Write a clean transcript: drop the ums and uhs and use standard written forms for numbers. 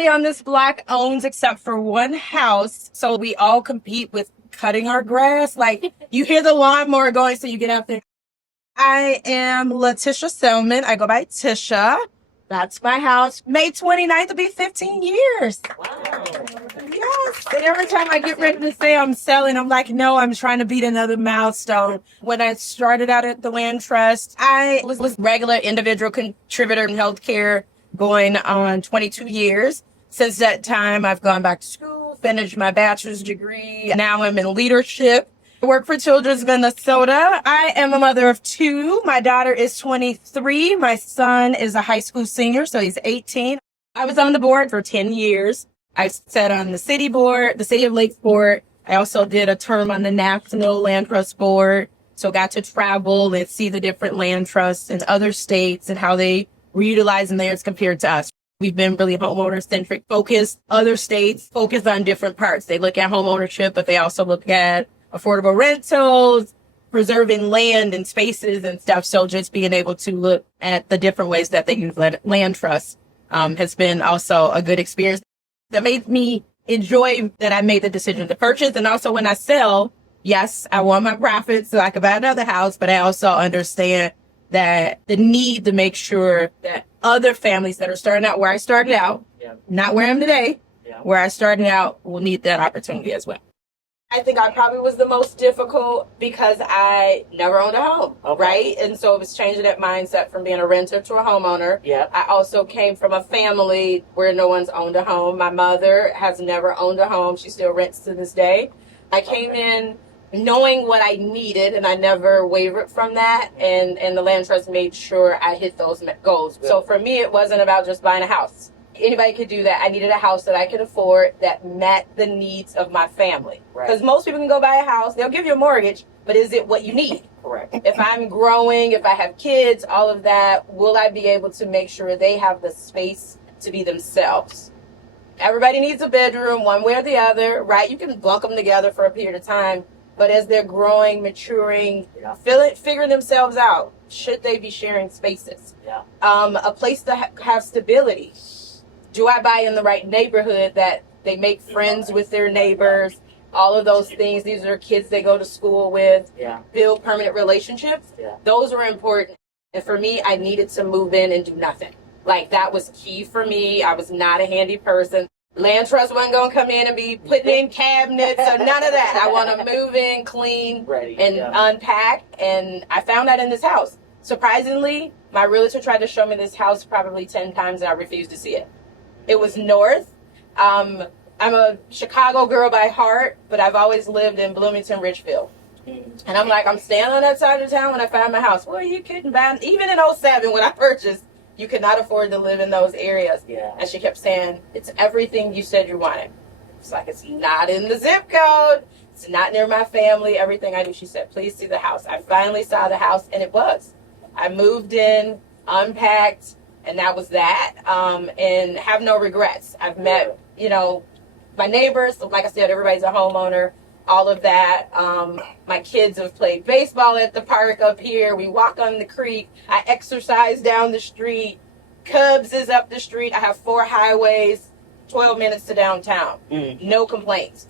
everybody on this block owns except for one house. So we all compete with cutting our grass. Like, you hear the lawnmower going, so you get out there. I am Leticia Selman. I go by Tisha. That's my house. May 29th will be 15 years. Wow. Yes. And every time I get ready to say I'm selling, I'm like, no, I'm trying to beat another milestone. When I started out at the Land Trust, I was regular individual contributor in healthcare going on 22 years. Since that time, I've gone back to school, finished my bachelor's degree. Now I'm in leadership. I work for Children's Minnesota. I am a mother of two. My daughter is 23. My son is a high school senior, so he's 18. I was on the board for 10 years. I sat on the city board, the city of Lakeport. I also did a term on the National Land Trust Board, so got to travel and see the different land trusts in other states and how they were utilizing theirs compared to us. We've been really homeowner-centric focused. Other states focus on different parts. They look at home ownership, but they also look at affordable rentals, preserving land and spaces and stuff. So just being able to look at the different ways that they use land trusts has been also a good experience that made me enjoy that I made the decision to purchase. And also when I sell, yes, I want my profits so I can buy another house, but I also understand that the need to make sure that other families that are starting out where I started out, not where I am today, where I started out, will need that opportunity as well. I think I probably was the most difficult because I never owned a home, right? And so it was changing that mindset from being a renter to a homeowner. Yeah. I also came from a family where no one's owned a home. My mother has never owned a home. She still rents to this day. I came in knowing what I needed, and I never wavered from that. And the Land Trust made sure I hit those goals. Good. So for me, it wasn't about just buying a house. Anybody could do that. I needed a house that I could afford that met the needs of my family. Because most people can go buy a house, they'll give you a mortgage, but is it what you need? Correct. If I'm growing, if I have kids, all of that, will I be able to make sure they have the space to be themselves? Everybody needs a bedroom, one way or the other, right? You can bunk them together for a period of time, but as they're growing, maturing, figuring themselves out, should they be sharing spaces? Yeah. A place to have stability. Do I buy in the right neighborhood that they make friends with their neighbors? All of those things. These are kids they go to school with. Yeah. Build permanent relationships. Yeah. Those were important. And for me, I needed to move in and do nothing. Like, that was key for me. I was not a handy person. Land Trust wasn't going to come in and be putting in cabinets or none of that. I want to move in, clean, and unpack. And I found that in this house. Surprisingly, my realtor tried to show me this house probably 10 times and I refused to see it. It was north. I'm a Chicago girl by heart, but I've always lived in Bloomington, Richfield. And I'm like, I'm staying on that side of town when I find my house. Well, you couldn't buy, even in 07 when I purchased, you could not afford to live in those areas. Yeah. And she kept saying, it's everything you said you wanted. It's like, it's not in the zip code. It's not near my family. Everything I do, she said, please see the house. I finally saw the house, and it was. I moved in, unpacked, and that was that, and have no regrets. I've met, my neighbors. Like I said, everybody's a homeowner, all of that. My kids have played baseball at the park up here. We walk on the creek. I exercise down the street. Cubs is up the street. I have 4 highways, 12 minutes to downtown. No complaints.